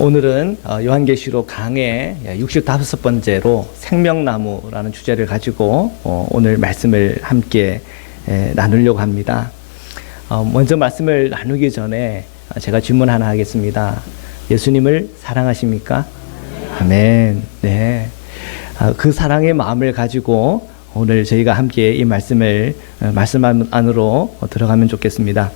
오늘은 요한계시록 강의 65번째로 생명나무라는 주제를 가지고 오늘 말씀을 함께 나누려고 합니다. 먼저 말씀을 나누기 전에 제가 질문 하나 하겠습니다. 예수님을 사랑하십니까? 아멘. 네. 그 사랑의 마음을 가지고 오늘 저희가 함께 이 말씀 안으로 들어가면 좋겠습니다.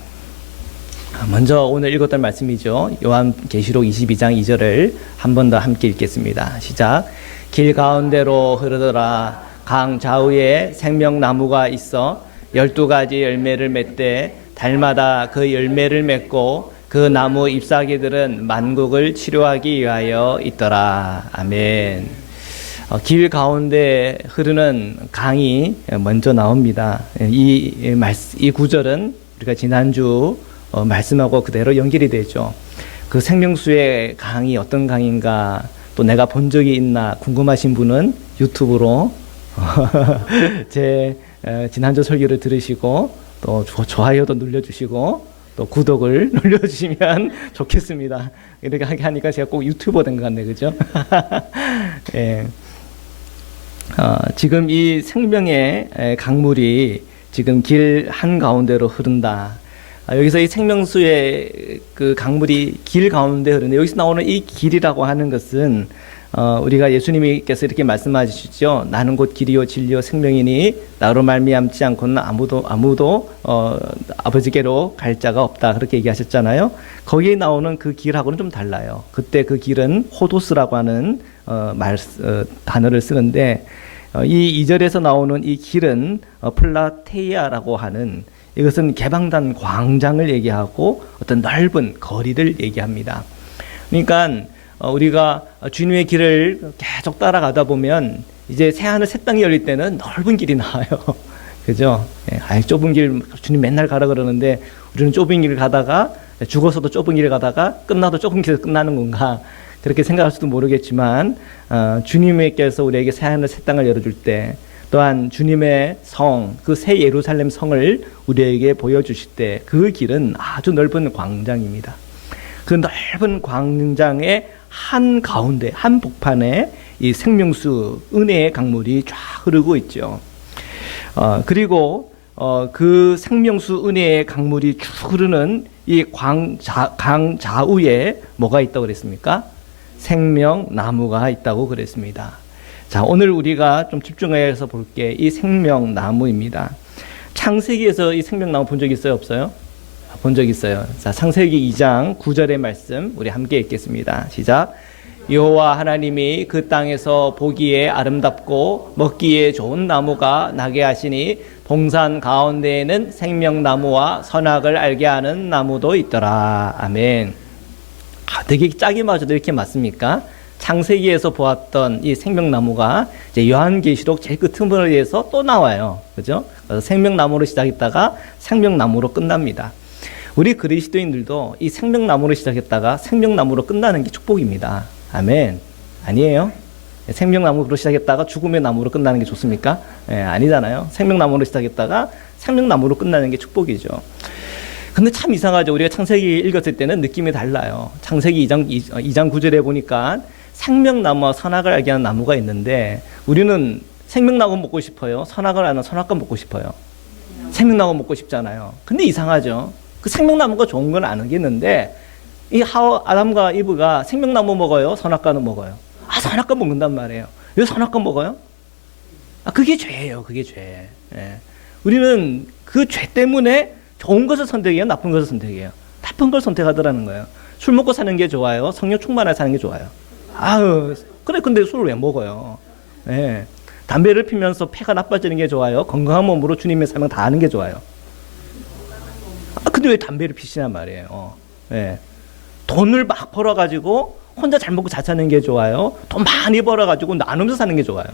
먼저 오늘 읽었던 말씀이죠. 요한계시록 22장 2절을 한 번 더 함께 읽겠습니다. 시작. 길 가운데로 흐르더라. 강 좌우에 생명나무가 있어 12가지 열매를 맺되 달마다 그 열매를 맺고 그 나무 잎사귀들은 만국을 치료하기 위하여 있더라. 아멘. 길 가운데 흐르는 강이 먼저 나옵니다. 이 구절은 우리가 지난주 말씀하고 그대로 연결이 되죠. 그 생명수의 강이 어떤 강인가, 또 내가 본 적이 있나 궁금하신 분은 유튜브로 제 지난주 설교를 들으시고 또 좋아요도 눌러주시고 또 구독을 눌러주시면 좋겠습니다. 이렇게 하니까 제가 꼭 유튜버 된 것 같네, 그죠? 예. 지금 이 생명의 강물이 지금 길 한가운데로 흐른다. 여기서 이 생명수의 그 강물이 길 가운데 흐르는데, 여기서 나오는 이 길이라고 하는 것은 우리가 예수님께서 이렇게 말씀하시죠. 나는 곧 길이요 진리요 생명이니 나로 말미암지 않고는 아무도 아버지께로 갈 자가 없다, 그렇게 얘기하셨잖아요. 거기에 나오는 그 길하고는 좀 달라요. 그때 그 길은 호도스라고 하는 단어를 쓰는데, 이 2절에서 나오는 이 길은 플라테이아라고 하는, 이것은 개방된 광장을 얘기하고 어떤 넓은 거리를 얘기합니다. 그러니까 우리가 주님의 길을 계속 따라가다 보면 이제 새하늘 새 땅이 열릴 때는 넓은 길이 나와요. 그죠? 좁은 길 주님 맨날 가라 그러는데 우리는 좁은 길을 가다가 죽어서도 좁은 길을 가다가 끝나도 좁은 길에서 끝나는 건가, 그렇게 생각할 수도 모르겠지만 주님께서 우리에게 새하늘 새 땅을 열어줄 때, 또한 주님의 성, 그 새 예루살렘 성을 우리에게 보여주실 때 그 길은 아주 넓은 광장입니다. 그 넓은 광장의 한 가운데, 한 복판에 이 생명수 은혜의 강물이 쫙 흐르고 있죠. 그리고 그 생명수 은혜의 강물이 쭉 흐르는 이 강 좌우에 뭐가 있다고 그랬습니까? 생명나무가 있다고 그랬습니다. 자, 오늘 우리가 좀 집중해서 볼 게 이 생명나무입니다. 창세기에서 이 생명나무 본 적 있어요, 없어요? 본 적 있어요. 자, 창세기 2장 9절의 말씀 우리 함께 읽겠습니다. 시작. 여호와 하나님이 그 땅에서 보기에 아름답고 먹기에 좋은 나무가 나게 하시니 동산 가운데에는 생명나무와 선악을 알게 하는 나무도 있더라. 아멘. 되게 짝이 맞아도 이렇게 맞습니까? 창세기에서 보았던 이 생명나무가 이제 요한계시록 제일 끝머리에서 또 나와요. 그죠? 그래서 생명나무로 시작했다가 생명나무로 끝납니다. 우리 그리스도인들도 이 생명나무로 시작했다가 생명나무로 끝나는 게 축복입니다. 아멘. 아니에요? 생명나무로 시작했다가 죽음의 나무로 끝나는 게 좋습니까? 아니잖아요. 생명나무로 시작했다가 생명나무로 끝나는 게 축복이죠. 근데 참 이상하죠. 우리가 창세기 읽었을 때는 느낌이 달라요. 창세기 2장 9절에 보니까 생명나무와 선악을 알게 하는 나무가 있는데, 우리는 생명나무 먹고 싶어요? 선악을 아는 선악과 먹고 싶어요? 생명나무 먹고 싶잖아요. 근데 이상하죠. 그 생명나무가 좋은 건 아니겠는데, 이 아담과 이브가 생명나무 먹어요? 선악과는 먹어요? 선악과 먹는단 말이에요. 왜 선악과 먹어요? 그게 죄예요. 그게 죄. 우리는 그 죄 때문에 좋은 것을 선택해요? 나쁜 것을 선택해요? 나쁜 걸 선택하더라는 거예요. 술 먹고 사는 게 좋아요? 성령 충만하게 사는 게 좋아요? 그래, 근데 술을 왜 먹어요? 담배를 피면서 폐가 나빠지는 게 좋아요? 건강한 몸으로 주님의 삶을 다하는 게 좋아요? 근데 왜 담배를 피시냔 말이에요. 돈을 막 벌어가지고 혼자 잘 먹고 잘 사는 게 좋아요? 돈 많이 벌어가지고 나누면서 사는 게 좋아요?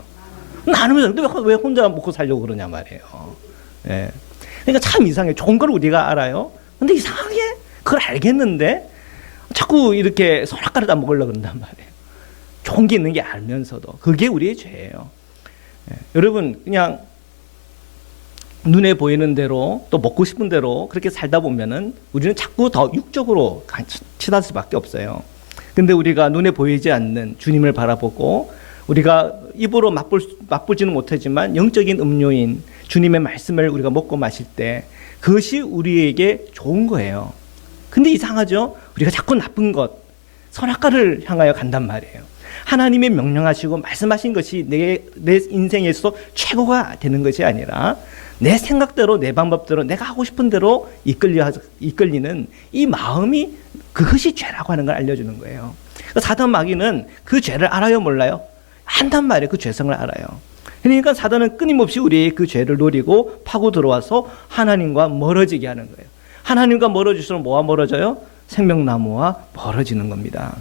나누면서, 근데 왜 혼자 먹고 살려고 그러냐 말이에요. 그러니까 참 이상해요. 좋은 걸 우리가 알아요. 근데 이상하게 그걸 알겠는데 자꾸 이렇게 선악과를 다 먹으려고 그런단 말이에요. 좋은 게 있는 게 알면서도. 그게 우리의 죄예요. 여러분, 그냥 눈에 보이는 대로 또 먹고 싶은 대로 그렇게 살다 보면은 우리는 자꾸 더 육적으로 치닫을 수밖에 없어요. 근데 우리가 눈에 보이지 않는 주님을 바라보고 우리가 입으로 맛보지는 못하지만 영적인 음료인 주님의 말씀을 우리가 먹고 마실 때 그것이 우리에게 좋은 거예요. 근데 이상하죠? 우리가 자꾸 나쁜 것, 선악과를 향하여 간단 말이에요. 하나님이 명령하시고 말씀하신 것이 내 인생에 있어서 최고가 되는 것이 아니라 내 생각대로 내 방법대로 내가 하고 싶은 대로 이끌리는 이 마음이 그것이 죄라고 하는 걸 알려주는 거예요. 사단 마귀는 그 죄를 알아요, 몰라요? 안단 말이에요. 그 죄성을 알아요. 그러니까 사단은 끊임없이 우리 그 죄를 노리고 파고 들어와서 하나님과 멀어지게 하는 거예요. 하나님과 멀어질수록 뭐와 멀어져요? 생명나무와 멀어지는 겁니다.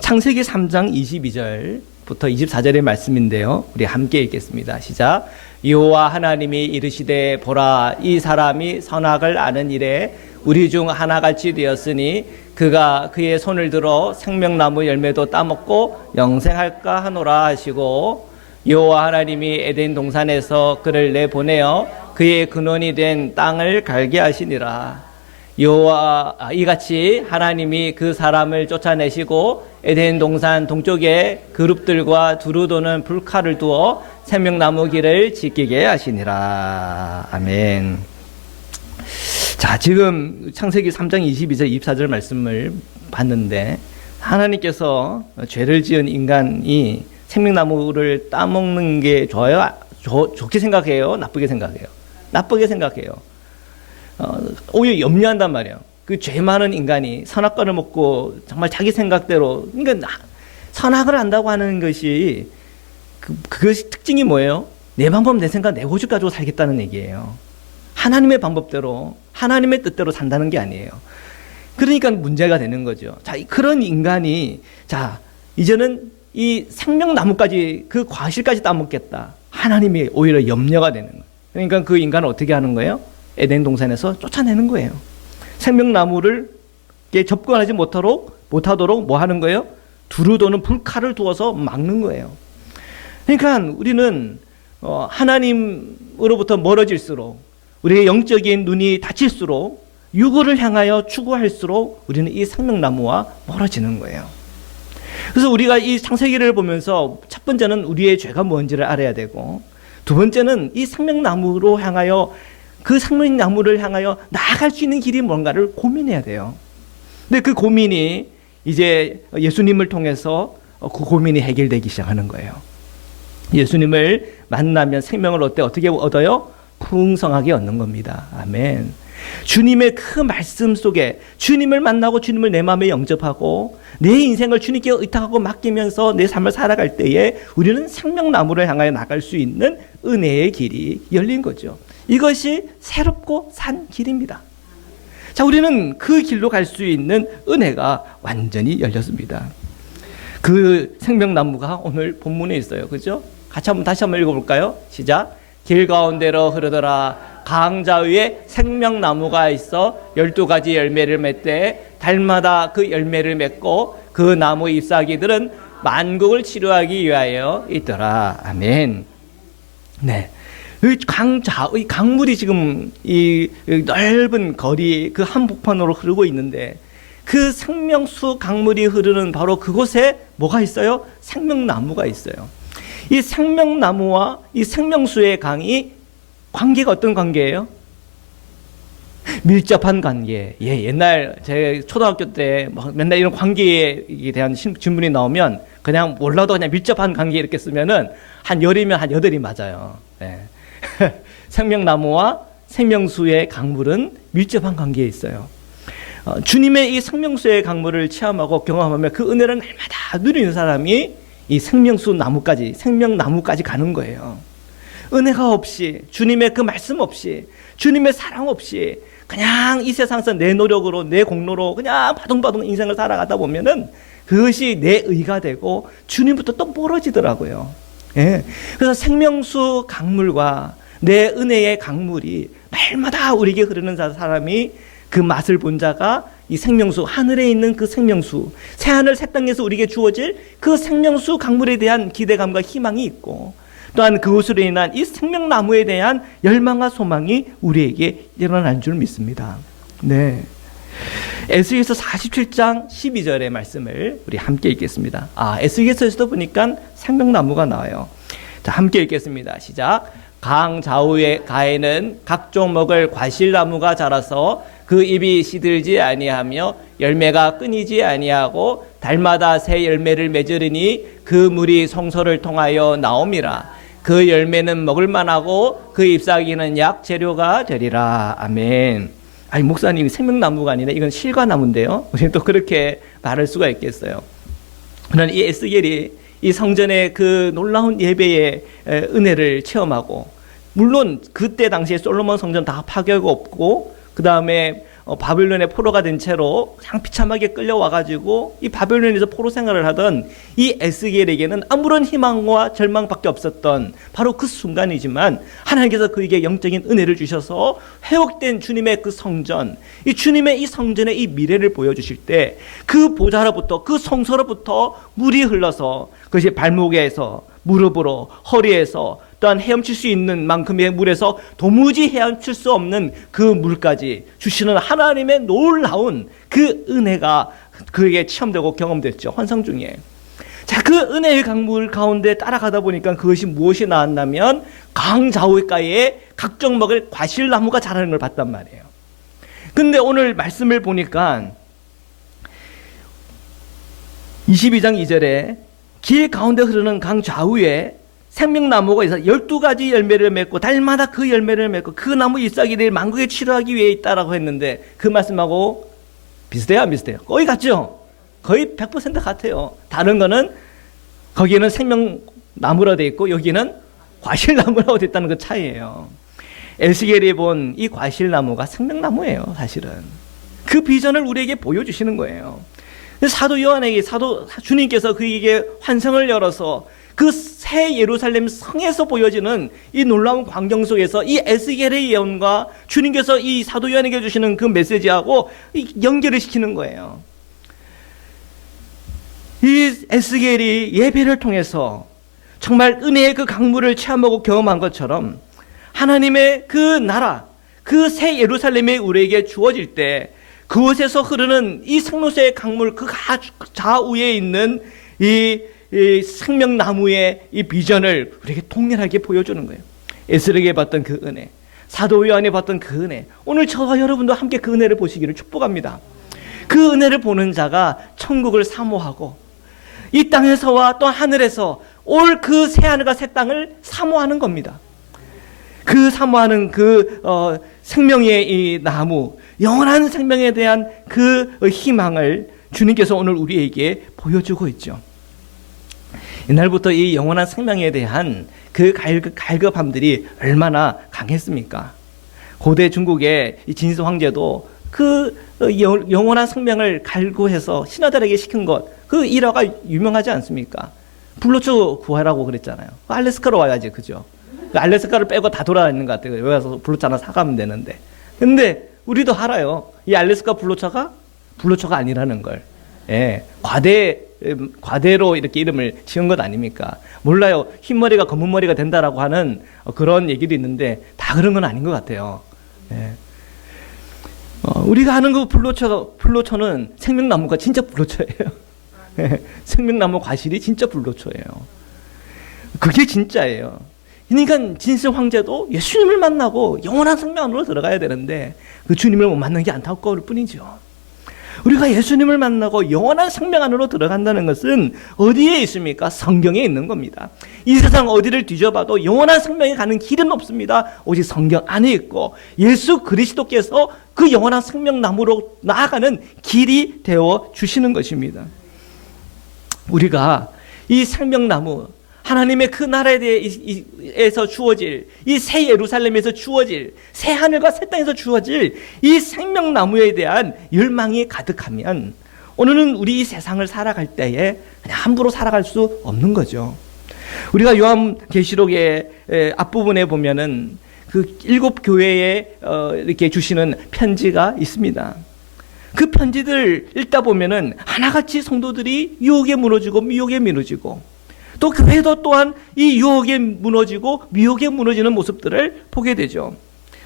창세기 3장 22절부터 24절의 말씀인데요. 우리 함께 읽겠습니다. 시작. 여호와 하나님이 이르시되 보라, 이 사람이 선악을 아는 일에 우리 중 하나같이 되었으니 그가 그의 손을 들어 생명나무 열매도 따먹고 영생할까 하노라 하시고, 여호와 하나님이 에덴 동산에서 그를 내보내어 그의 근원이 된 땅을 갈게 하시니라. 여호와 이같이 하나님이 그 사람을 쫓아내시고 에덴 동산 동쪽에 그룹들과 두루 도는 불칼을 두어 생명나무 길을 지키게 하시니라. 아멘. 자, 지금 창세기 3장 22절 24절 말씀을 봤는데 하나님께서 죄를 지은 인간이 생명나무를 따먹는 게 좋아요? 좋게 생각해요? 나쁘게 생각해요? 나쁘게 생각해요. 오히려 염려한단 말이에요. 그 죄 많은 인간이 선악과를 먹고 정말 자기 생각대로, 그러니까 선악을 한다고 하는 것이 그것이 특징이 뭐예요? 내 방법, 내 생각, 내 고집 가지고 살겠다는 얘기예요. 하나님의 방법대로, 하나님의 뜻대로 산다는 게 아니에요. 그러니까 문제가 되는 거죠. 자, 그런 인간이, 자, 이제는 이 생명나무까지, 그 과실까지 따먹겠다. 하나님이 오히려 염려가 되는 거예요. 그러니까 그 인간을 어떻게 하는 거예요? 에덴 동산에서 쫓아내는 거예요. 생명나무를 접근하지 못하도록 뭐 하는 거예요? 두루 도는 불칼을 두어서 막는 거예요. 그러니까 우리는 하나님으로부터 멀어질수록, 우리의 영적인 눈이 닫힐수록, 육을 향하여 추구할수록 우리는 이 생명나무와 멀어지는 거예요. 그래서 우리가 이 창세기를 보면서 첫 번째는 우리의 죄가 뭔지를 알아야 되고, 두 번째는 이 생명나무로 향하여, 그 생명나무를 향하여 나아갈 수 있는 길이 뭔가를 고민해야 돼요. 근데 그 고민이 이제 예수님을 통해서 그 고민이 해결되기 시작하는 거예요. 예수님을 만나면 생명을 어떻게 얻어요? 풍성하게 얻는 겁니다. 아멘. 주님의 그 말씀 속에 주님을 만나고 주님을 내 마음에 영접하고 내 인생을 주님께 의탁하고 맡기면서 내 삶을 살아갈 때에 우리는 생명나무를 향하여 나갈 수 있는 은혜의 길이 열린 거죠. 이것이 새롭고 산 길입니다. 자, 우리는 그 길로 갈 수 있는 은혜가 완전히 열렸습니다. 그 생명나무가 오늘 본문에 있어요. 그죠? 다시 한번 읽어볼까요? 시작. 길 가운데로 흐르더라. 강자 위에 생명나무가 있어 12가지 열매를 맺되 달마다 그 열매를 맺고 그 나무 잎사귀들은 만국을 치료하기 위하여 있더라. 아멘. 네. 이 강물이 지금 이 넓은 거리 그 한복판으로 흐르고 있는데, 그 생명수 강물이 흐르는 바로 그곳에 뭐가 있어요? 생명나무가 있어요. 이 생명나무와 이 생명수의 강이 관계가 어떤 관계예요? 밀접한 관계. 예, 옛날 제 초등학교 때 맨날 이런 관계에 대한 질문이 나오면 그냥 몰라도 그냥 밀접한 관계 이렇게 쓰면은 한 열이면 한 8이 맞아요. 예. 생명나무와 생명수의 강물은 밀접한 관계에 있어요. 주님의 이 생명수의 강물을 체험하고 경험하며 그 은혜를 날마다 누리는 사람이 이 생명수 나무까지, 생명나무까지 가는 거예요. 은혜가 없이, 주님의 그 말씀 없이, 주님의 사랑 없이 그냥 이 세상에서 내 노력으로, 내 공로로 그냥 바둥바둥 인생을 살아가다 보면은 그것이 내 의가 되고 주님부터 또 멀어지더라고요. 예. 그래서 생명수 강물과 내 은혜의 강물이 날마다 우리에게 흐르는 사람이, 그 맛을 본 자가 이 생명수, 하늘에 있는 그 생명수, 새하늘 새 땅에서 우리에게 주어질 그 생명수 강물에 대한 기대감과 희망이 있고, 또한 그것으로 인한 이 생명나무에 대한 열망과 소망이 우리에게 일어난 줄 믿습니다. 네. 에스겔서 47장 12절의 말씀을 우리 함께 읽겠습니다. 에스겔서에서도 보니까 생명나무가 나와요. 자, 함께 읽겠습니다. 시작. 강 좌우의 가에는 각종 먹을 과실나무가 자라서 그 잎이 시들지 아니하며 열매가 끊이지 아니하고 달마다 새 열매를 맺으리니 그 물이 성소를 통하여 나옴이라. 그 열매는 먹을 만하고 그 잎사귀는 약 재료가 되리라. 아멘. 아니, 목사님이 생명나무가 아니라 이건 실과나무인데요. 우리는 또 그렇게 말할 수가 있겠어요. 그러나 이 에스겔이 이 성전의 그 놀라운 예배의 은혜를 체험하고, 물론 그때 당시에 솔로몬 성전 다 파괴가 없고, 그 다음에 바벨론의 포로가 된 채로 그냥 비참하게 끌려와가지고 이 바벨론에서 포로 생활을 하던 이 에스겔에게는 아무런 희망과 절망밖에 없었던 바로 그 순간이지만, 하나님께서 그에게 영적인 은혜를 주셔서 회복된 주님의 그 성전, 이 주님의 이 성전의 이 미래를 보여주실 때 그 보좌로부터, 그 성소로부터 물이 흘러서 그것이 발목에서 무릎으로, 허리에서, 또한 헤엄칠 수 있는 만큼의 물에서 도무지 헤엄칠 수 없는 그 물까지 주시는 하나님의 놀라운 그 은혜가 그에게 체험되고 경험됐죠. 환상 중에. 자, 그 은혜의 강물 가운데 따라가다 보니까 그것이 무엇이 나왔냐면 강 좌우가에 각종 먹을 과실나무가 자라는 걸 봤단 말이에요. 근데 오늘 말씀을 보니까 22장 2절에 길 가운데 흐르는 강 좌우에 생명나무가 있어 12가지 열매를 맺고 달마다 그 열매를 맺고 그 나무 잎사귀를 만국에 치료하기 위해 있다라고 했는데, 그 말씀하고 비슷해요, 안 비슷해요? 거의 같죠? 거의 100% 같아요. 다른 거는 거기는 생명나무라 되어 있고 여기는 과실나무라고 되어 있다는 그 차이예요. 에스겔이 본 이 과실나무가 생명나무예요. 사실은 그 비전을 우리에게 보여주시는 거예요. 사도 요한에게 주님께서 그에게 환상을 열어서 그 새 예루살렘 성에서 보여지는 이 놀라운 광경 속에서 이 에스겔의 예언과 주님께서 이 사도 요한에게 주시는 그 메시지하고 연결을 시키는 거예요. 이 에스겔이 예배를 통해서 정말 은혜의 그 강물을 체험하고 경험한 것처럼 하나님의 그 나라, 그 새 예루살렘이 우리에게 주어질 때 그곳에서 흐르는 이 생명수의 강물, 그 좌우에 있는 이 생명나무의 이 비전을 우리에게 통렬하게 보여주는 거예요. 에스겔에게 봤던 그 은혜, 사도 요한이 봤던 그 은혜, 오늘 저와 여러분도 함께 그 은혜를 보시기를 축복합니다. 그 은혜를 보는 자가 천국을 사모하고 이 땅에서와 또 하늘에서 올 그 새하늘과 새 땅을 사모하는 겁니다. 그 사모하는 그 생명의 이 나무, 영원한 생명에 대한 그 희망을 주님께서 오늘 우리에게 보여주고 있죠. 이날부터 이 영원한 생명에 대한 그 갈급함들이 얼마나 강했습니까? 고대 중국의 이 진시 황제도 그 영원한 생명을 갈구해서 신하들에게 시킨 것, 그 일화가 유명하지 않습니까? 불로초 구하라고 그랬잖아요. 알래스카로 와야지, 그죠? 알래스카를 빼고 다 돌아다니는 것 같아요. 여기 와서 불로초 하나 사가면 되는데. 근데 우리도 알아요. 이 알래스카 불로초가 아니라는 걸. 예, 과대로 이렇게 이름을 지은 것 아닙니까? 몰라요. 흰머리가 검은머리가 된다라고 하는 그런 얘기도 있는데 다 그런 건 아닌 것 같아요. 예. 우리가 아는 그 불로초는 생명나무가 진짜 불로초예요. 예, 생명나무 과실이 진짜 불로초예요. 그게 진짜예요. 그러니까 진시 황제도 예수님을 만나고 영원한 생명 안으로 들어가야 되는데 그 주님을 못 만난 게 안타까울 뿐이죠. 우리가 예수님을 만나고 영원한 생명 안으로 들어간다는 것은 어디에 있습니까? 성경에 있는 겁니다. 이 세상 어디를 뒤져봐도 영원한 생명에 가는 길은 없습니다. 오직 성경 안에 있고 예수 그리스도께서 그 영원한 생명나무로 나아가는 길이 되어 주시는 것입니다. 우리가 이 생명나무, 하나님의 그 나라에 대해서 주어질, 이 새 예루살렘에서 주어질, 새 하늘과 새 땅에서 주어질 이 생명나무에 대한 열망이 가득하면 오늘은 우리 이 세상을 살아갈 때에 그냥 함부로 살아갈 수 없는 거죠. 우리가 요한계시록의 앞부분에 보면은 그 7 교회에 이렇게 주시는 편지가 있습니다. 그 편지들 읽다 보면은 하나같이 성도들이 유혹에 무너지고 미혹에 미뤄지고 또 교회도 또한 이 유혹에 무너지고 미혹에 무너지는 모습들을 보게 되죠.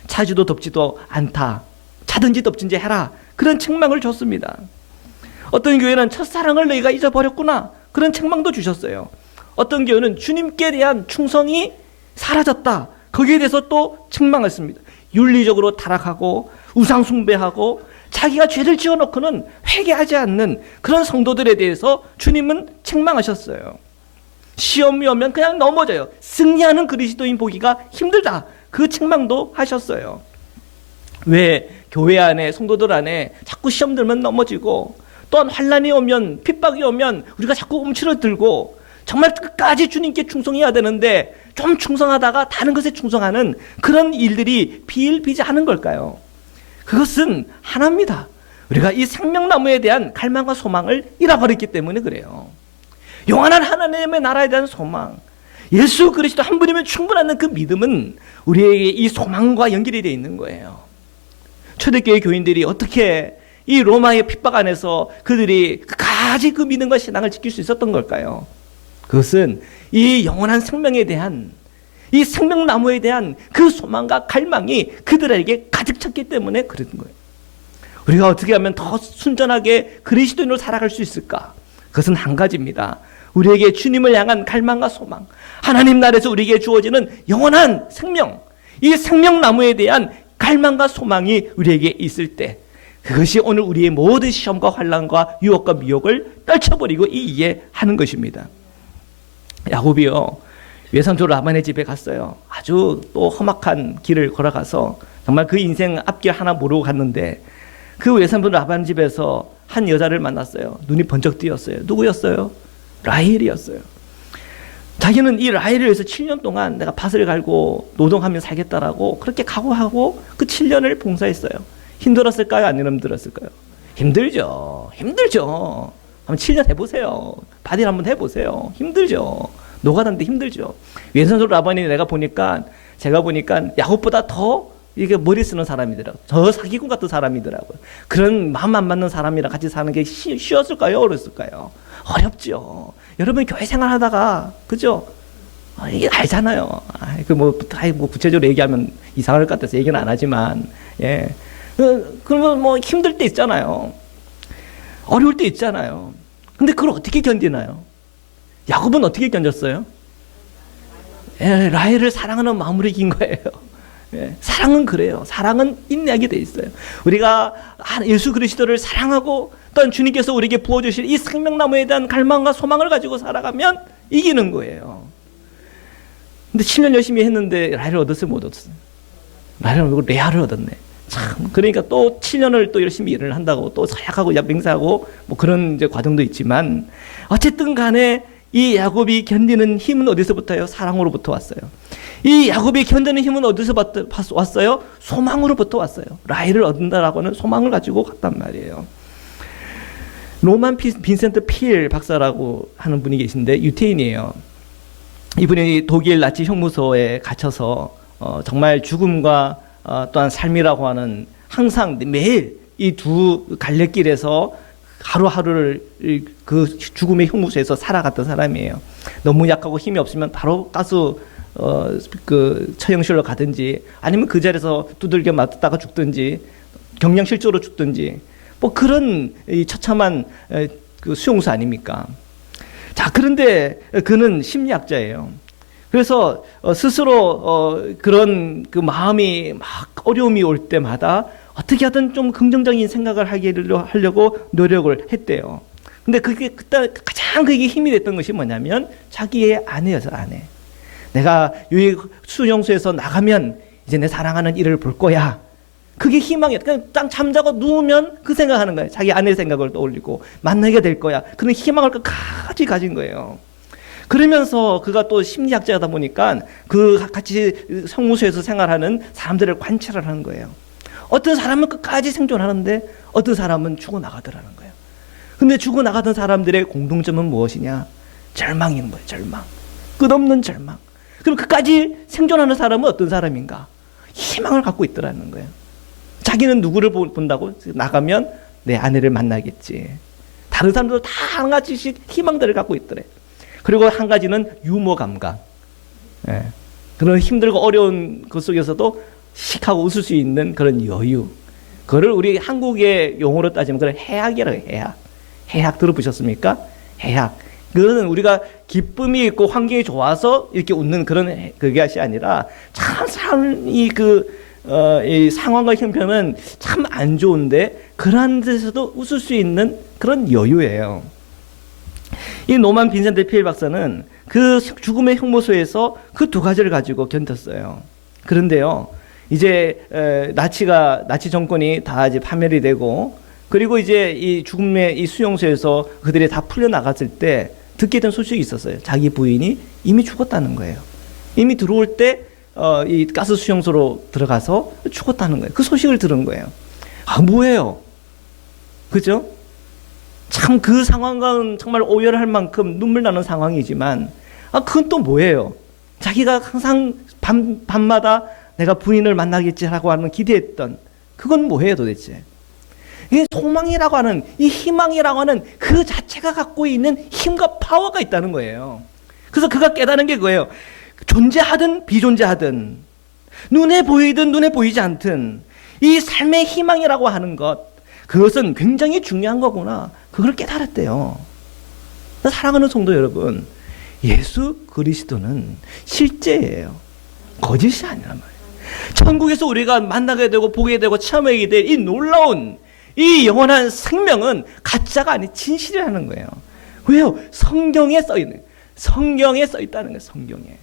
차지도 덥지도 않다. 차든지 덥든지 해라. 그런 책망을 줬습니다. 어떤 교회는 첫사랑을 너희가 잊어버렸구나. 그런 책망도 주셨어요. 어떤 교회는 주님께 대한 충성이 사라졌다. 거기에 대해서 또 책망했습니다. 윤리적으로 타락하고 우상 숭배하고 자기가 죄를 지어놓고는 회개하지 않는 그런 성도들에 대해서 주님은 책망하셨어요. 시험이 오면 그냥 넘어져요. 승리하는 그리스도인 보기가 힘들다. 그 책망도 하셨어요. 왜 교회 안에 성도들 안에 자꾸 시험 들면 넘어지고 또한 환난이 오면 핍박이 오면 우리가 자꾸 움츠러들고 정말 끝까지 주님께 충성해야 되는데 좀 충성하다가 다른 것에 충성하는 그런 일들이 비일비재하는 걸까요? 그것은 하나입니다. 우리가 이 생명나무에 대한 갈망과 소망을 잃어버렸기 때문에 그래요. 영원한 하나님의 나라에 대한 소망, 예수 그리스도 한 분이면 충분한 그 믿음은 우리에게 이 소망과 연결이 되어 있는 거예요. 초대교회 교인들이 어떻게 이 로마의 핍박 안에서 그들이 끝까지 그 믿음과 신앙을 지킬 수 있었던 걸까요? 그것은 이 영원한 생명에 대한, 이 생명나무에 대한 그 소망과 갈망이 그들에게 가득 찼기 때문에 그런 거예요. 우리가 어떻게 하면 더 순전하게 그리스도인으로 살아갈 수 있을까? 그것은 한 가지입니다. 우리에게 주님을 향한 갈망과 소망, 하나님 나라에서 우리에게 주어지는 영원한 생명, 이 생명나무에 대한 갈망과 소망이 우리에게 있을 때 그것이 오늘 우리의 모든 시험과 환난과 유혹과 미혹을 떨쳐버리고 이해하는 것입니다. 야곱이요, 외삼촌 라반의 집에 갔어요. 아주 또 험악한 길을 걸어가서 정말 그 인생 앞길 하나 모르고 갔는데 그 외삼촌 라반 집에서 한 여자를 만났어요. 눈이 번쩍 띄었어요. 누구였어요? 라헬이었어요. 자기는 이 라헬을 위해서 7년 동안 내가 밭을 갈고 노동하며 살겠다라고 그렇게 각오하고 그 7년을 봉사했어요. 힘들었을까요? 안 힘들었을까요? 힘들죠. 힘들죠. 한번 7년 해보세요. 밭일 한번 해보세요. 힘들죠. 노가다인데 힘들죠. 왼손으로 라반이 제가 보니까 야곱보다 더 이게 머리 쓰는 사람이더라고요. 저 사기꾼 같은 사람이더라고요. 그런 마음 안 맞는 사람이랑 같이 사는 게 쉬웠을까요? 어렸을까요? 어렵죠. 여러분 교회 생활하다가 그죠? 이게 알잖아요. 뭐 구체적으로 얘기하면 이상할 것 같아서 얘기는 안 하지만, 예. 그러면 뭐 힘들 때 있잖아요. 어려울 때 있잖아요. 근데 그걸 어떻게 견디나요? 야곱은 어떻게 견뎠어요? 예, 라헬을 사랑하는 마음으로 이긴 거예요. 예, 사랑은 그래요. 사랑은 인내하게 돼 있어요. 우리가 예수 그리스도를 사랑하고 또한 주님께서 우리에게 부어주실 이 생명나무에 대한 갈망과 소망을 가지고 살아가면 이기는 거예요. 근데 7년 열심히 했는데 라헬을 얻었어요? 못 얻었어요? 라헬은 결국 레아를 얻었네. 참, 그러니까 또 7년을 또 열심히 일을 한다고 또 사약하고 맹세하고 뭐 그런 이제 과정도 있지만 어쨌든 간에 이 야곱이 견디는 힘은 어디서부터요? 사랑으로부터 왔어요. 이 야곱이 견디는 힘은 어디서 왔어요? 소망으로부터 왔어요. 라헬을 얻는다라고 하는 소망을 가지고 갔단 말이에요. 로만 빈센트 필 박사라고 하는 분이 계신데 유태인이에요. 이분이 독일 나치 형무소에 갇혀서 정말 죽음과 또한 삶이라고 하는 항상 매일 이 두 갈래길에서 하루하루를 그 죽음의 형무소에서 살아갔던 사람이에요. 너무 약하고 힘이 없으면 바로 가스 그 처형실로 가든지 아니면 그 자리에서 두들겨 맞다가 죽든지 경량실조로 죽든지 뭐 그런 이 처참한 그 수용소 아닙니까? 자, 그런데 그는 심리학자예요. 그래서 스스로 그런 그 마음이 막 어려움이 올 때마다 어떻게 하든 좀 긍정적인 생각을 하려고 노력을 했대요. 근데 그게 그때 가장 그게 힘이 됐던 것이 뭐냐면 자기의 아내여서 아내. 내가 이 수용소에서 나가면 이제 내 사랑하는 이를 볼 거야. 그게 희망이야. 그냥 딱 잠자고 누우면 그 생각하는 거예요. 자기 아내 생각을 떠올리고 만나게 될 거야. 그런 희망을 끝까지 가진 거예요. 그러면서 그가 또 심리학자다 보니까 그 같이 성무소에서 생활하는 사람들을 관찰을 하는 거예요. 어떤 사람은 끝까지 생존하는데 어떤 사람은 죽어나가더라는 거예요. 근데 죽어나가던 사람들의 공통점은 무엇이냐? 절망인 거예요. 절망. 끝없는 절망. 그럼 끝까지 생존하는 사람은 어떤 사람인가? 희망을 갖고 있더라는 거예요. 자기는 누구를 본다고? 나가면 내 아내를 만나겠지. 다른 사람들도 다 한 가지씩 희망들을 갖고 있더래. 그리고 한 가지는 유머 감각. 예. 그런 힘들고 어려운 것 속에서도 씩하고 웃을 수 있는 그런 여유. 그거를 우리 한국의 용어로 따지면 그걸 해학이라고 해요. 해학. 해학 들어보셨습니까? 해학. 그거는 우리가 기쁨이 있고 환경이 좋아서 이렇게 웃는 그런 그것이 아니라 참 삶이 이 상황과 형편은 참 안 좋은데 그러한 데서도 웃을 수 있는 그런 여유예요. 이 노만 빈센트 피엘 박사는 그 죽음의 형무소에서 그 두 가지를 가지고 견뎠어요. 그런데요, 이제 나치 정권이 다 이제 파멸이 되고, 그리고 이제 이 죽음의 이 수용소에서 그들이 다 풀려 나갔을 때 듣게 된 소식이 있었어요. 자기 부인이 이미 죽었다는 거예요. 이미 들어올 때 이 가스 수용소로 들어가서 죽었다는 거예요. 그 소식을 들은 거예요. 아, 뭐예요? 그죠? 참 그 상황과는 정말 오열할 만큼 눈물 나는 상황이지만, 그건 또 뭐예요? 자기가 항상 밤마다 내가 부인을 만나겠지라고 하는 기대했던 그건 뭐예요 도대체? 이 소망이라고 하는, 이 희망이라고 하는 그 자체가 갖고 있는 힘과 파워가 있다는 거예요. 그래서 그가 깨달은 게 그거예요. 존재하든 비존재하든, 눈에 보이든 눈에 보이지 않든 이 삶의 희망이라고 하는 것, 그것은 굉장히 중요한 거구나. 그걸 깨달았대요. 사랑하는 성도 여러분, 예수 그리스도는 실제예요. 거짓이 아니란 말이에요. 천국에서 우리가 만나게 되고 보게 되고 체험하게 될 이 놀라운 이 영원한 생명은 가짜가 아닌 진실이라는 거예요. 왜요? 성경에 써 있는, 성경에 써 있다는 거예요. 성경에.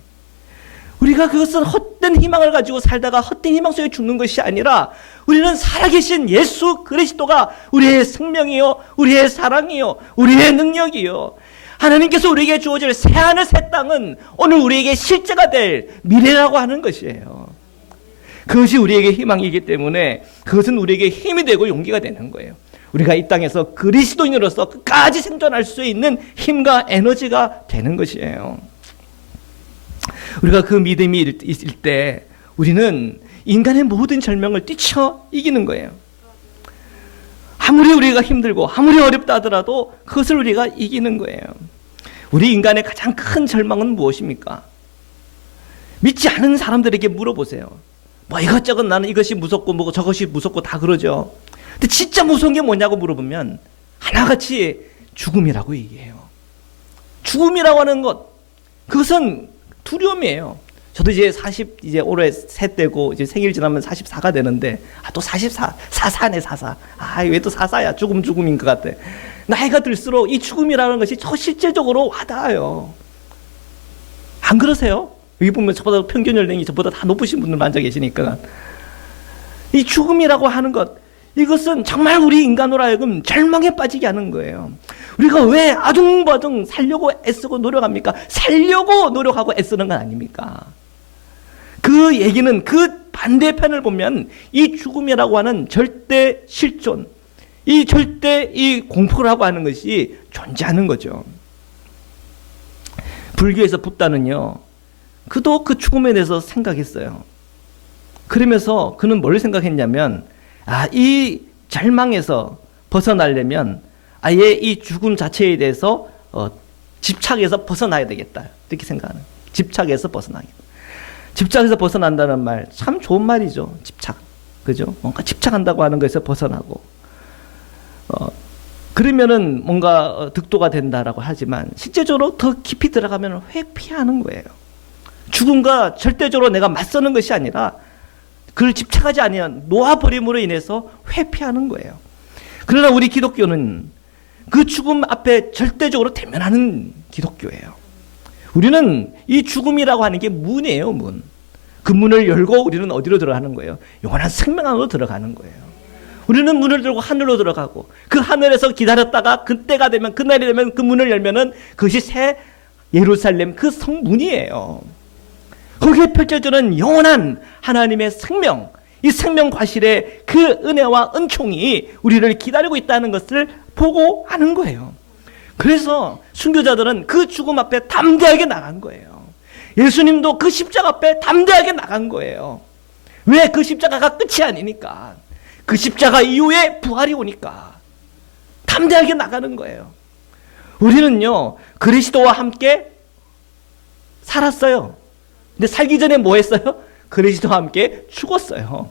우리가 그것은 헛된 희망을 가지고 살다가 헛된 희망 속에 죽는 것이 아니라 우리는 살아계신 예수 그리스도가 우리의 생명이요, 우리의 사랑이요, 우리의 능력이요. 하나님께서 우리에게 주어질 새하늘 새 땅은 오늘 우리에게 실제가 될 미래라고 하는 것이에요. 그것이 우리에게 희망이기 때문에 그것은 우리에게 힘이 되고 용기가 되는 거예요. 우리가 이 땅에서 그리스도인으로서 끝까지 생존할 수 있는 힘과 에너지가 되는 것이에요. 우리가 그 믿음이 있을 때 우리는 인간의 모든 절망을 뛰쳐 이기는 거예요. 아무리 우리가 힘들고 아무리 어렵다 하더라도 그것을 우리가 이기는 거예요. 우리 인간의 가장 큰 절망은 무엇입니까? 믿지 않은 사람들에게 물어보세요. 뭐 이것저것 나는 이것이 무섭고 뭐 저것이 무섭고 다 그러죠. 근데 진짜 무서운 게 뭐냐고 물어보면 하나같이 죽음이라고 얘기해요. 죽음이라고 하는 것, 그것은 두려움이에요. 저도 이제 올해 셋 되고 이제 생일 지나면 44가 되는데 또 44, 사사네 사사. 왜 또 사사야? 죽음인 것 같아. 나이가 들수록 이 죽음이라는 것이 저 실제적으로 와닿아요. 안 그러세요? 여기 보면 저보다 평균 연령이 저보다 다 높으신 분들 앉아 계시니까. 이 죽음이라고 하는 것, 이것은 정말 우리 인간으로 하여금 절망에 빠지게 하는 거예요. 우리가 왜 아둥바둥 살려고 애쓰고 노력합니까? 살려고 노력하고 애쓰는 건 아닙니까? 그 얘기는 그 반대편을 보면 이 죽음이라고 하는 절대 실존, 이 절대 이 공포라고 하는 것이 존재하는 거죠. 불교에서 붓다는요, 그도 그 죽음에 대해서 생각했어요. 그러면서 그는 뭘 생각했냐면, 이 절망에서 벗어나려면 아예 이 죽음 자체에 대해서 집착에서 벗어나야 되겠다. 이렇게 생각하는. 집착에서 벗어나겠다. 집착에서 벗어난다는 말, 참 좋은 말이죠. 집착. 그죠? 뭔가 집착한다고 하는 것에서 벗어나고. 그러면은 뭔가 득도가 된다라고 하지만 실제적으로 더 깊이 들어가면 회피하는 거예요. 죽음과 절대적으로 내가 맞서는 것이 아니라 그걸 집착하지 아니한 놓아버림으로 인해서 회피하는 거예요. 그러나 우리 기독교는 그 죽음 앞에 절대적으로 대면하는 기독교예요. 우리는 이 죽음이라고 하는 게 문이에요, 문. 그 문을 열고 우리는 어디로 들어가는 거예요? 영원한 생명 안으로 들어가는 거예요. 우리는 문을 들고 하늘로 들어가고 그 하늘에서 기다렸다가 그때가 되면, 그날이 되면 그 문을 열면은 그것이 새 예루살렘 그 성문이에요. 거기에 펼쳐지는 영원한 하나님의 생명, 이 생명 과실의 그 은혜와 은총이 우리를 기다리고 있다는 것을 보고 하는 거예요. 그래서 순교자들은 그 죽음 앞에 담대하게 나간 거예요. 예수님도 그 십자가 앞에 담대하게 나간 거예요. 왜? 그 십자가가 끝이 아니니까. 그 십자가 이후에 부활이 오니까 담대하게 나가는 거예요. 우리는요, 그리스도와 함께 살았어요. 근데 살기 전에 뭐 했어요? 그리스도와 함께 죽었어요.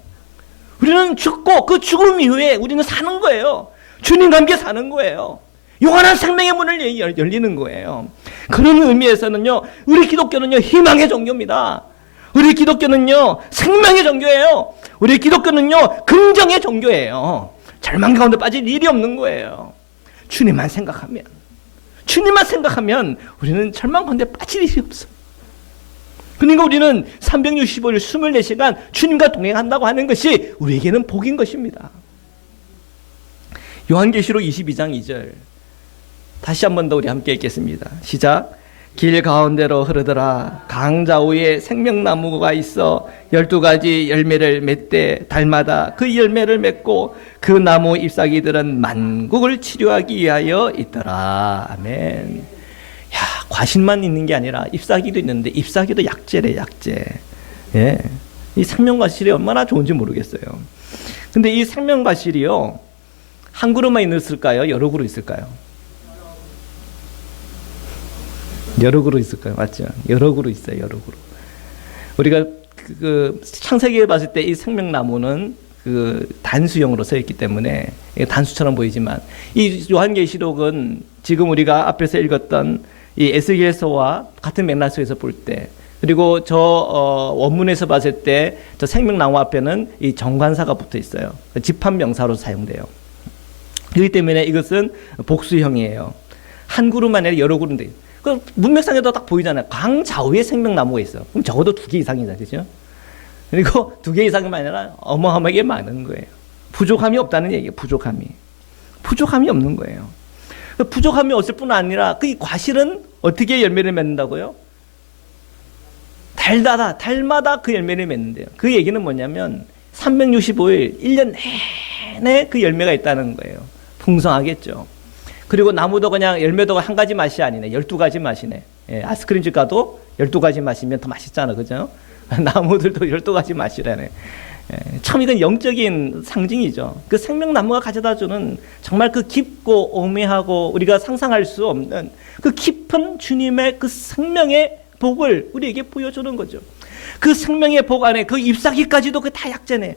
우리는 죽고 그 죽음 이후에 우리는 사는 거예요. 주님과 함께 사는 거예요. 영원한 생명의 문을 열리는 거예요. 그런 의미에서는요, 우리 기독교는요, 희망의 종교입니다. 우리 기독교는요, 생명의 종교예요. 우리 기독교는요, 긍정의 종교예요. 절망 가운데 빠질 일이 없는 거예요. 주님만 생각하면 우리는 절망 가운데 빠질 일이 없어요. 그러니까 우리는 365일 24시간 주님과 동행한다고 하는 것이 우리에게는 복인 것입니다. 요한계시록 22장 2절 다시 한 번 더 우리 함께 읽겠습니다. 시작. 길 가운데로 흐르더라. 강좌우에 생명나무가 있어 12가지 열매를 맺되 달마다 그 열매를 맺고 그 나무 잎사귀들은 만국을 치료하기 위하여 있더라. 아멘. 야, 과실만 있는 게 아니라 잎사귀도 있는데 잎사귀도 약재래, 약재. 예. 이 생명과실이 얼마나 좋은지 모르겠어요. 근데 이 생명과실이요, 한 그루만 있을까요? 여러 그루 있을까요? 여러 그루 있을까요? 맞죠? 여러 그루 있어요, 여러 그루. 우리가 그 창세기에 봤을 때 이 생명나무는 그 단수형으로 서 있기 때문에 단수처럼 보이지만, 이 요한계시록은 지금 우리가 앞에서 읽었던 이 에스겔서와 같은 맥락 속에서 볼 때, 그리고 저 원문에서 봤을 때 저 생명나무 앞에는 이 정관사가 붙어 있어요. 집합명사로 사용돼요. 그렇기 때문에 이것은 복수형이에요. 한 그루만 아니라 여러 그루인데, 그 문맥상에도 딱 보이잖아요. 강 좌우에 생명나무가 있어. 그럼 적어도 2개 이상이잖아요, 그죠? 그리고 2개 이상이 아니라 어마어마하게 많은 거예요. 부족함이 없다는 얘기예요. 부족함이 없는 거예요. 부족함이 없을 뿐 아니라 그 과실은 어떻게 열매를 맺는다고요? 달마다 그 열매를 맺는데요. 그 얘기는 뭐냐면 365일 1년 내내 그 열매가 있다는 거예요. 풍성하겠죠. 그리고 나무도 그냥 열매도 한 가지 맛이 아니네. 12가지 맛이네. 예, 아이스크림집 가도 12가지 맛이면 더 맛있잖아, 그죠? 나무들도 12가지 맛이라네. 예, 참 이건 영적인 상징이죠. 그 생명나무가 가져다주는 정말 그 깊고 오묘하고 우리가 상상할 수 없는 그 깊은 주님의 그 생명의 복을 우리에게 보여주는 거죠. 그 생명의 복 안에 그 잎사귀까지도 그 다 약재네.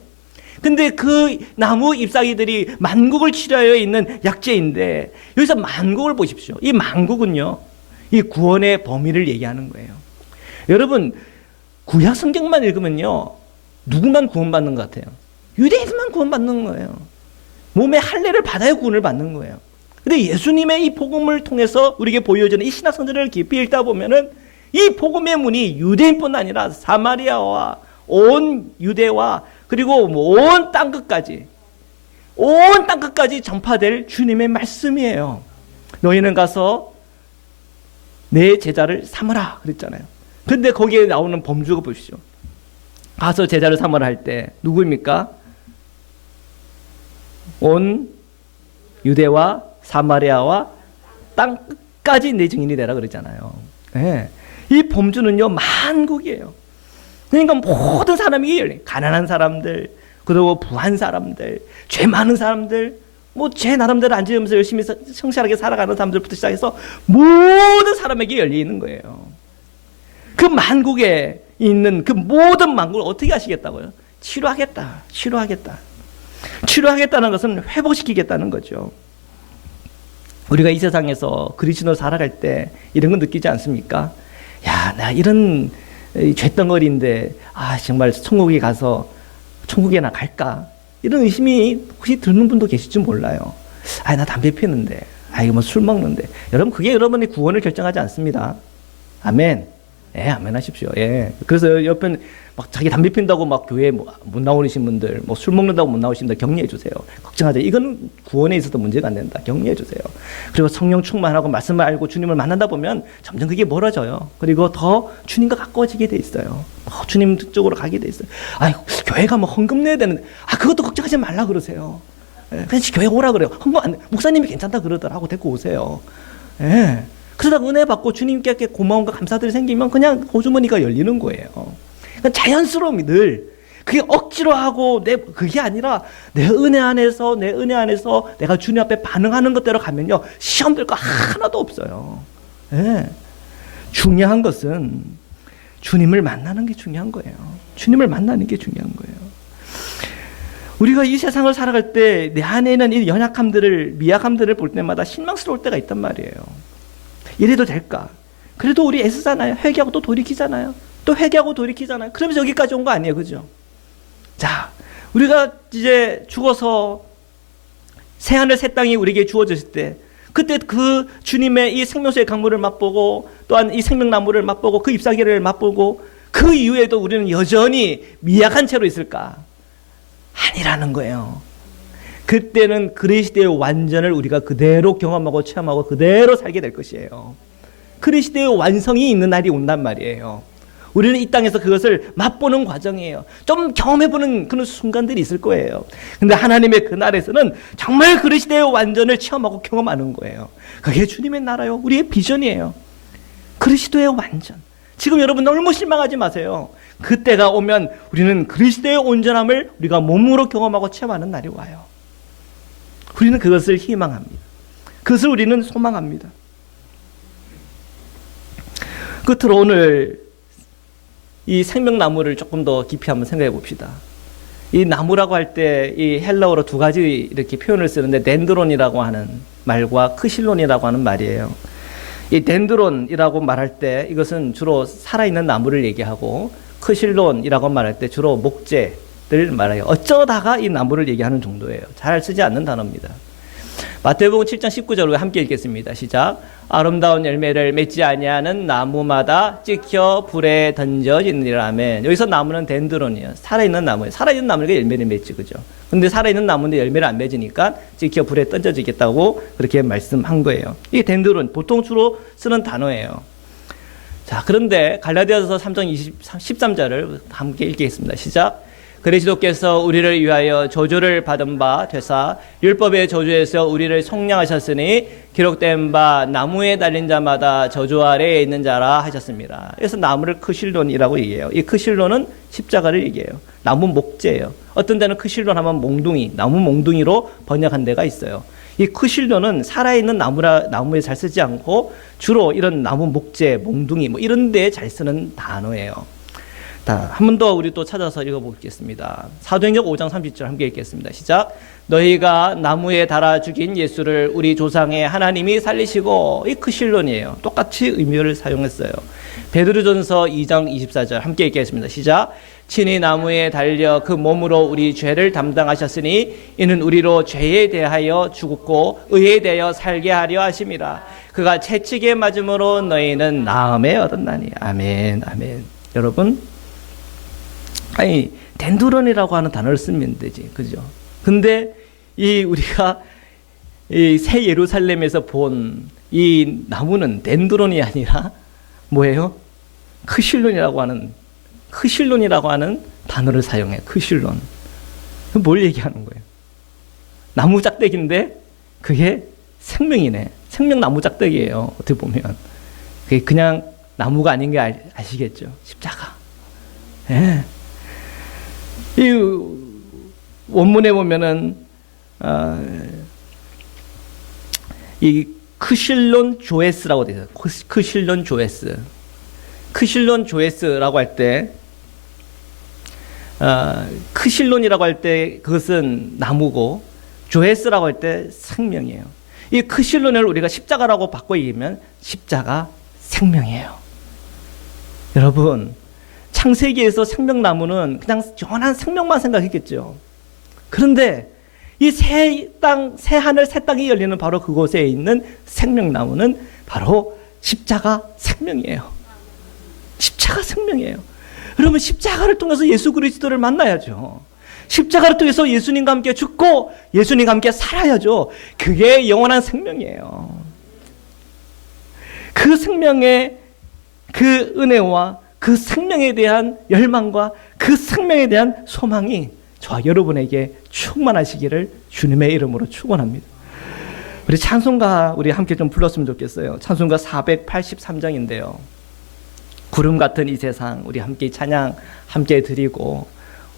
근데 그 나무 잎사귀들이 만국을 치료하여 있는 약재인데, 여기서 만국을 보십시오. 이 만국은요, 이 구원의 범위를 얘기하는 거예요. 여러분, 구약 성경만 읽으면요, 누구만 구원받는 것 같아요? 유대인만 구원받는 거예요. 몸에 할례를 받아야 구원을 받는 거예요. 근데 예수님의 이 복음을 통해서 우리에게 보여주는 이 신약성전을 깊이 읽다 보면은 이 복음의 문이 유대인뿐 아니라 사마리아와 온 유대와 그리고 온 땅끝까지 전파될 주님의 말씀이에요. 너희는 가서 내 제자를 삼으라 그랬잖아요. 근데 거기에 나오는 범주가 보십시오. 가서 제자를 삼으라 할 때 누구입니까? 온 유대와 사마리아와 땅 끝까지 내 증인이 되라 그랬잖아요. 네. 이 범주는요, 만국이에요. 그러니까 모든 사람이 열린, 가난한 사람들, 그리고 부한 사람들, 죄 많은 사람들, 뭐 제 나름대로 안 지으면서 열심히 성실하게 살아가는 사람들부터 시작해서 모든 사람에게 열리는 거예요. 그 만국에 있는 그 모든 만국을 어떻게 하시겠다고요? 치료하겠다는 것은 회복시키겠다는 거죠. 우리가 이 세상에서 그리스도로 살아갈 때 이런 거 느끼지 않습니까? 야, 나 이런 죄덩어리인데 정말 천국에 가서 천국에나 갈까? 이런 의심이 혹시 드는 분도 계실지 몰라요. 나 담배 피우는데, 이거 뭐 술 먹는데. 여러분, 그게 여러분의 구원을 결정하지 않습니다. 아멘. 예, 아멘 하십시오. 예. 그래서 옆에 막 자기 담배 핀다고 막 교회 못 나오신 분들, 뭐 술 먹는다고 못 나오신 분들 격려해 주세요. 걱정하지. 이건 구원에 있어도 문제가 안 된다. 격려해 주세요. 그리고 성령 충만하고 말씀을 알고 주님을 만나다 보면 점점 그게 멀어져요. 그리고 더 주님과 가까워지게 돼 있어요. 주님 쪽으로 가게 돼 있어요. 교회 가면 헌금 내야 되는데, 그것도 걱정하지 말라 그러세요. 예, 그냥 교회 오라 그래요. 헌금 안, 목사님이 괜찮다 그러더라고 데리고 오세요. 예. 그러다 은혜 받고 주님께 고마움과 감사들이 생기면 그냥 호주머니가 열리는 거예요. 그러니까 자연스러움이 늘 그게 억지로 하고 그게 아니라 내 은혜 안에서 내가 주님 앞에 반응하는 것대로 가면요, 시험 될 거 하나도 없어요. 예. 중요한 것은 주님을 만나는 게 중요한 거예요. 주님을 만나는 게 중요한 거예요. 우리가 이 세상을 살아갈 때 내 안에 있는 이 연약함들을, 미약함들을 볼 때마다 실망스러울 때가 있단 말이에요. 이래도 될까? 그래도 우리 애쓰잖아요. 회개하고 또 돌이키잖아요. 또 회개하고 돌이키잖아요. 그러면서 여기까지 온 거 아니에요. 그죠? 자, 우리가 이제 죽어서 새하늘 새 땅이 우리에게 주어졌을 때, 그때 그 주님의 이 생명수의 강물을 맛보고, 또한 이 생명나무를 맛보고, 그 잎사귀를 맛보고, 그 이후에도 우리는 여전히 미약한 채로 있을까? 아니라는 거예요. 그때는 그리스도의 완전을 우리가 그대로 경험하고 체험하고 그대로 살게 될 것이에요. 그리스도의 완성이 있는 날이 온단 말이에요. 우리는 이 땅에서 그것을 맛보는 과정이에요. 좀 경험해보는 그런 순간들이 있을 거예요. 근데 하나님의 그 날에서는 정말 그리스도의 완전을 체험하고 경험하는 거예요. 그게 주님의 나라요. 우리의 비전이에요. 그리스도의 완전. 지금 여러분 너무 실망하지 마세요. 그때가 오면 우리는 그리스도의 온전함을 우리가 몸으로 경험하고 체험하는 날이 와요. 우리는 그것을 희망합니다. 그것을 우리는 소망합니다. 끝으로 오늘 이 생명나무를 조금 더 깊이 한번 생각해 봅시다. 이 나무라고 할 때 이 헬라어로 두 가지 이렇게 표현을 쓰는데, 덴드론이라고 하는 말과 크실론이라고 하는 말이에요. 이 덴드론이라고 말할 때 이것은 주로 살아있는 나무를 얘기하고, 크실론이라고 말할 때 주로 목재를 말해요. 어쩌다가 이 나무를 얘기하는 정도예요. 잘 쓰지 않는 단어입니다. 마태복음 7장 19절로 함께 읽겠습니다. 시작. 아름다운 열매를 맺지 아니하는 나무마다 찍혀 불에 던져지느니라. 아멘. 여기서 나무는 덴드론이에요. 살아있는 나무예요. 살아있는 나무가 열매를 맺지, 그죠? 근데 살아있는 나무인데 열매를 안 맺으니까 찍혀 불에 던져지겠다고 그렇게 말씀한 거예요. 이게 덴드론, 보통 주로 쓰는 단어예요. 자, 그런데 갈라디아서 3장 13절을 함께 읽겠습니다. 시작. 그리스도께서 우리를 위하여 저주를 받은 바 되사 율법의 저주에서 우리를 속량하셨으니 기록된 바 나무에 달린 자마다 저주 아래에 있는 자라 하셨습니다. 그래서 나무를 크실론이라고 얘기해요. 이 크실론은 십자가를 얘기해요. 나무 목재예요. 어떤 데는 크실론 하면 몽둥이, 나무 몽둥이로 번역한 데가 있어요. 이 크실론은 살아있는 나무에 잘 쓰지 않고 주로 이런 나무 목재, 몽둥이 뭐 이런 데에 잘 쓰는 단어예요. 한 번 더 우리 또 찾아서 읽어보겠습니다. 사도행전 5장 30절 함께 읽겠습니다. 시작. 너희가 나무에 달아 죽인 예수를 우리 조상의 하나님이 살리시고, 이 크실론이에요. 똑같이 의미를 사용했어요. 베드로전서 2장 24절 함께 읽겠습니다. 시작. 친히 나무에 달려 그 몸으로 우리 죄를 담당하셨으니 이는 우리로 죄에 대하여 죽었고 의에 대하여 살게 하려 하심이라. 그가 채찍에 맞음으로 너희는 나음에 얻었나니. 아멘, 아멘. 여러분, 아니 덴드론이라고 하는 단어를 쓰면 되지, 그죠? 근데 이 우리가 이 새 예루살렘에서 본 이 나무는 덴드론이 아니라 뭐예요? 크실론이라고 하는 단어를 사용해. 크실론. 뭘 얘기하는 거예요? 나무 짝대기인데 그게 생명이네. 생명나무 짝대기예요. 어떻게 보면 그게 그냥 나무가 아닌 게 아시겠죠? 십자가. 예. 이 원문에 보면은 이 크실론 조에스라고 되어 있어요. 크실론 조에스. 크실론 조에스라고 할 때 크실론이라고 할 때 그것은 나무고, 조에스라고 할 때 생명이에요. 이 크실론을 우리가 십자가라고 바꿔 얘기하면 십자가 생명이에요. 여러분, 창세기에서 생명나무는 그냥 영원한 생명만 생각했겠죠. 그런데 이 새 땅, 새 하늘, 새 땅이 열리는 바로 그곳에 있는 생명나무는 바로 십자가 생명이에요. 십자가 생명이에요. 여러분, 십자가를 통해서 예수 그리스도를 만나야죠. 십자가를 통해서 예수님과 함께 죽고 예수님과 함께 살아야죠. 그게 영원한 생명이에요. 그 생명의 그 은혜와 그 생명에 대한 열망과 그 생명에 대한 소망이 저와 여러분에게 충만하시기를 주님의 이름으로 축원합니다. 우리 찬송가 우리 함께 좀 불렀으면 좋겠어요. 찬송가 483장인데요. 구름 같은 이 세상 우리 함께 찬양 함께 드리고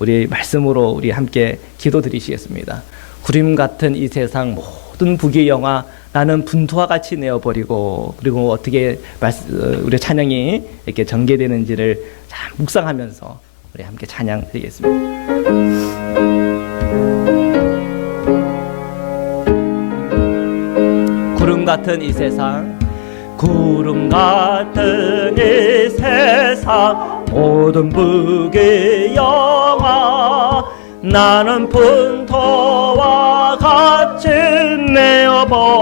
우리 말씀으로 우리 함께 기도드리시겠습니다. 구름 같은 이 세상 모든 부귀영화 나는 분투와 같이 내어버리고, 그리고 어떻게 우리 찬양이 이렇게 전개되는지를 잘 묵상하면서 우리 함께 찬양 드리겠습니다. 구름 같은 이 세상, 구름 같은 이 세상, 모든 부귀영화 나는 분토와 같이 내어버리고서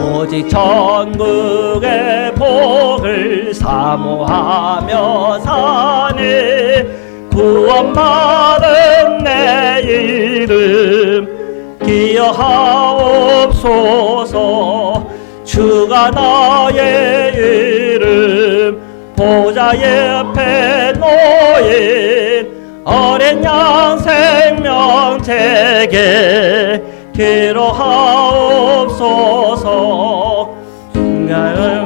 오직 천국의 복을 사모하며 사니, 구원받은 내 이름 기여하옵소서. 주가 나의 이름 보좌 옆에 놓인 어린 양 생명책에 기록하옵소서. 순간으로서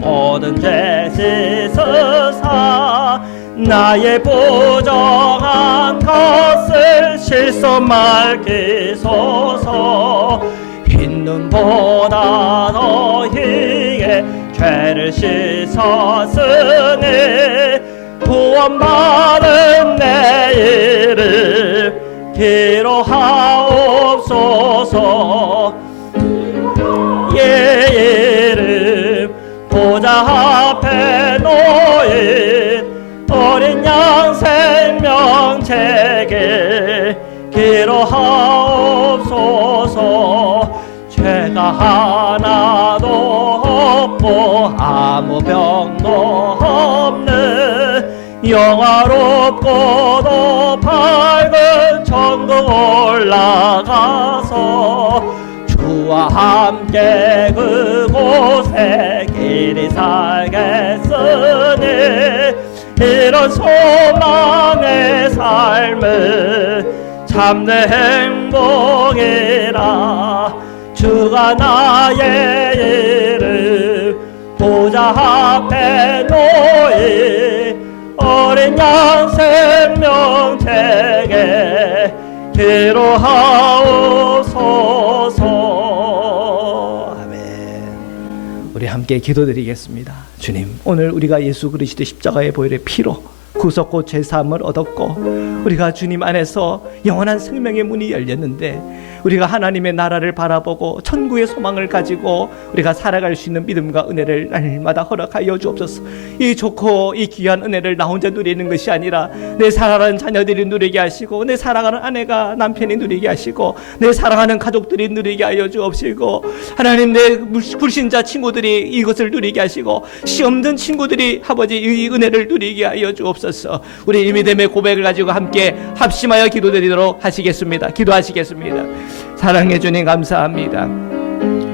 모든 죄 씻으사 나의 부정한 것을 실수 말기소서. 흰 눈보다 너희의 죄를 씻었으니, 구원받은 내 이름 기록하옵소서. 예 이름 보좌 앞에 놓인 어린 양 생명책에 기록하옵소서. 죄가 하나도 없고 아무 병도 없는 영화롭고도 밝은 천국 올라가서 주와 함께 그곳에 길이 살겠으니, 이런 소망의 삶은 참된 행복이라. 주가 나의 이름 보좌 앞에 놓인 어린 양 생명책에 기록하옵소서. 아멘. 우리 함께 기도드리겠습니다. 주님, 오늘 우리가 예수 그리스도의 십자가의 보혈의 피로 구속고 죄사함을 얻었고, 우리가 주님 안에서 영원한 생명의 문이 열렸는데, 우리가 하나님의 나라를 바라보고 천국의 소망을 가지고 우리가 살아갈 수 있는 믿음과 은혜를 날마다 허락하여 주옵소서. 이 좋고 이 귀한 은혜를 나 혼자 누리는 것이 아니라 내 사랑하는 자녀들이 누리게 하시고, 내 사랑하는 아내가 남편이 누리게 하시고, 내 사랑하는 가족들이 누리게 하여 주옵시고, 하나님 내 불신자 친구들이 이것을 누리게 하시고, 시험 든 친구들이 아버지 이 은혜를 누리게 하여 주옵소서. 우리 이 믿음의 고백을 가지고 함께 합심하여 기도드리도록 하시겠습니다. 기도하시겠습니다. 사랑해 주님 감사합니다.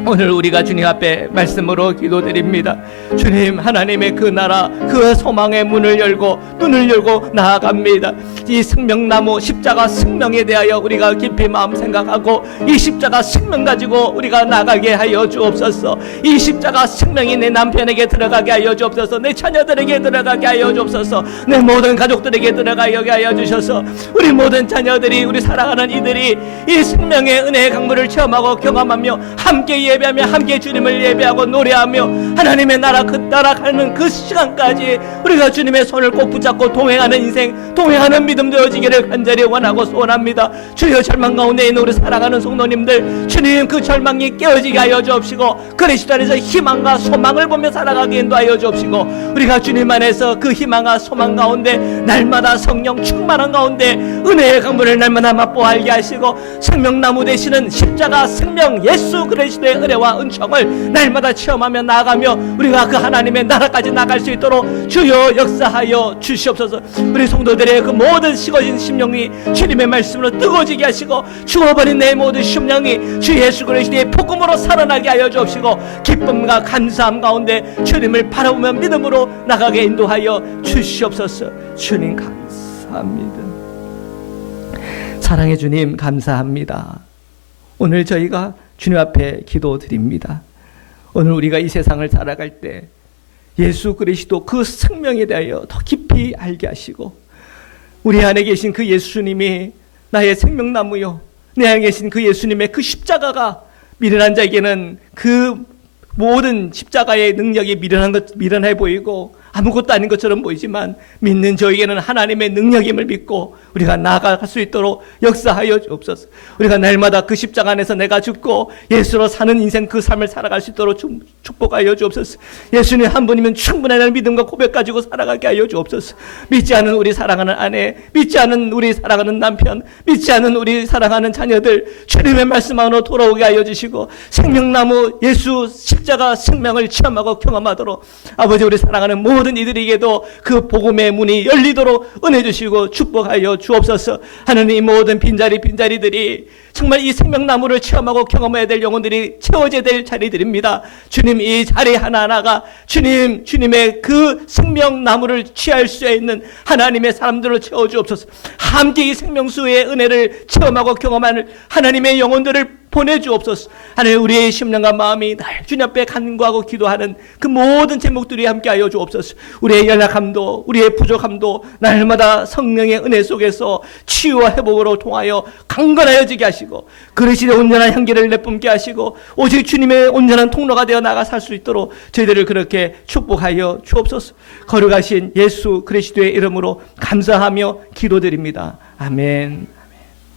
오늘 우리가 주님 앞에 말씀으로 기도드립니다. 주님, 하나님의 그 나라, 그 소망의 문을 열고 눈을 열고 나아갑니다. 이 생명나무 십자가 생명에 대하여 우리가 깊이 마음 생각하고, 이 십자가 생명 가지고 우리가 나가게 하여 주옵소서. 이 십자가 생명이 내 남편에게 들어가게 하여 주옵소서. 내 자녀들에게 들어가게 하여 주옵소서. 내 모든 가족들에게 들어가게 하여 주셔서 우리 모든 자녀들이, 우리 사랑하는 이들이 이 생명의 은혜의 강물을 체험하고 경험하며 함께 예배하며 함께 주님을 예배하고 노래하며 하나님의 나라 나아가는 그 시간까지 우리가 주님의 손을 꼭 붙잡고 동행하는 인생, 동행하는 믿음 되어지기를 간절히 원하고 소원합니다. 주여, 절망 가운데 있는 우리 사랑하는 성도님들, 주님 그 절망이 깨어지게 하여 주옵시고, 그리스도 안에서 희망과 소망을 보며 살아가게 인도하여 주옵시고, 우리가 주님 안에서 그 희망과 소망 가운데 날마다 성령 충만한 가운데 은혜의 강물을 날마다 맛보아 알게 하시고, 생명나무 되시는 십자가 생명 예수 그리스도의 은혜와 은총을 날마다 체험하며 나아가며 우리가 그 하나님의 나라까지 나갈 수 있도록 주여 역사하여 주시옵소서. 우리 성도들의 그 모든 식어진 심령이 주님의 말씀으로 뜨거워지게 하시고, 죽어버린 내 모든 심령이 주 예수 그리스도의 복음으로 살아나게 하여 주옵시고, 기쁨과 감사함 가운데 주님을 바라보며 믿음으로 나가게 인도하여 주시옵소서. 주님 감사합니다. 사랑의 주님 감사합니다. 오늘 저희가 주님 앞에 기도드립니다. 오늘 우리가 이 세상을 살아갈 때 예수 그리스도 그 생명에 대하여 더 깊이 알게 하시고, 우리 안에 계신 그 예수님이 나의 생명나무요, 내 안에 계신 그 예수님의 그 십자가가 미련한 자에게는 그 모든 십자가의 능력이 미련해 보이고 아무것도 아닌 것처럼 보이지만, 믿는 저에게는 하나님의 능력임을 믿고 우리가 나아갈 수 있도록 역사하여 주옵소서. 우리가 날마다 그 십자가 안에서 내가 죽고 예수로 사는 인생, 그 삶을 살아갈 수 있도록 축복하여 주옵소서. 예수님 한 분이면 충분한 믿음과 고백 가지고 살아가게 하여 주옵소서. 믿지 않은 우리 사랑하는 아내, 믿지 않은 우리 사랑하는 남편, 믿지 않은 우리 사랑하는 자녀들, 주님의 말씀 안으로 돌아오게 하여 주시고, 생명나무 예수 십자가 생명을 체험하고 경험하도록 아버지, 우리 사랑하는 모든 이들에게도 그 복음의 문이 열리도록 은혜 주시고 축복하여 주옵소서. 하느님, 모든 빈자리들이 정말 이 생명나무를 체험하고 경험해야 될 영혼들이 채워져야 될 자리들입니다. 주님, 이 자리 하나하나가 주님의 그 생명나무를 취할 수 있는 하나님의 사람들로 채워주옵소서. 함께 이 생명수의 은혜를 체험하고 경험하는 하나님의 영혼들을 보내주옵소서. 하나님, 우리의 심령과 마음이 날 주님 앞에 간구하고 기도하는 그 모든 제목들이 함께하여 주옵소서. 우리의 연약함도, 우리의 부족함도 날마다 성령의 은혜 속에서 치유와 회복으로 통하여 강건하여지게 하시고, 그리스도의 온전한 향기를 내뿜게 하시고, 오직 주님의 온전한 통로가 되어 나가 살 수 있도록 저희들을 그렇게 축복하여 주옵소서. 거룩하신 예수 그리스도의 이름으로 감사하며 기도드립니다. 아멘.